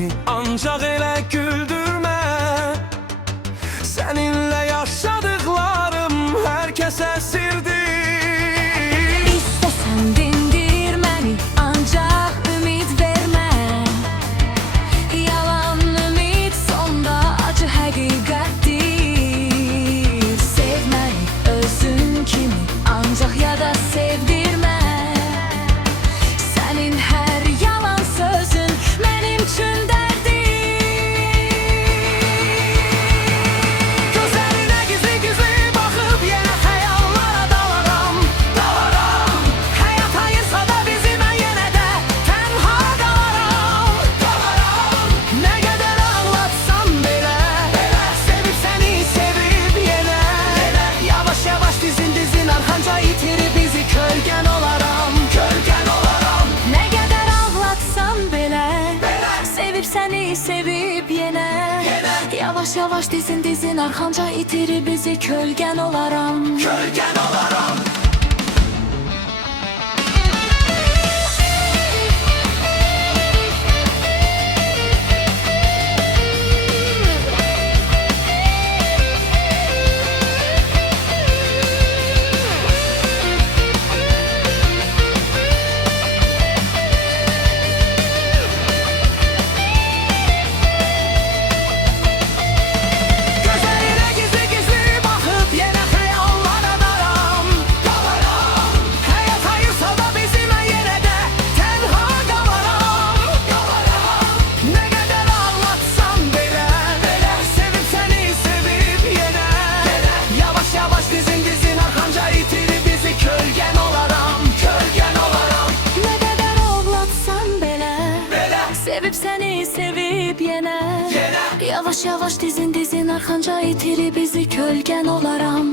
məni ancaq elə güldürmə. Səninlə yaşadıqlarım hər kəsə sirdir. İstəsən dindir məni, ancaq ümid vermə. Yalan ümid sonda acı həqiqətdir. Sev məni özün kimi, ancaq yada sevdirmə. Sənin hər yalan sözün mənim üçün dərdir. Gözlərinə gizli-gizli baxıb yenə xəyallara dalaram. Həyat ayırsa da bizi, mən yenə də tənha qalaram. Nə qədər ağlatsam belə, sevib səni sevib yenə. Yavaş-yavaş dizin arxanca itirib bizi, kölgən olaram. Nə qədər ağlatsam belə, sevib səni sevib yenə. Yavaş-yavaş dizin arxanca itirib bizi, kölgən olaram. Gözlərinə gizli-gizli baxıb yenə xəyallara dalam. Həyat ayırsa da bizi, mən yenə də tənha qalaram. Nə qədər ağlatsam belə, sevib səni sevib yenə. Yavaş-yavaş dizin arxanca itirib bizi, kölgən olaram. Nə qədər ağlatsam belə, sevib səni sevib yenə. Yavaş-yavaş dizin arxanca itirib bizi, kölgən olaram.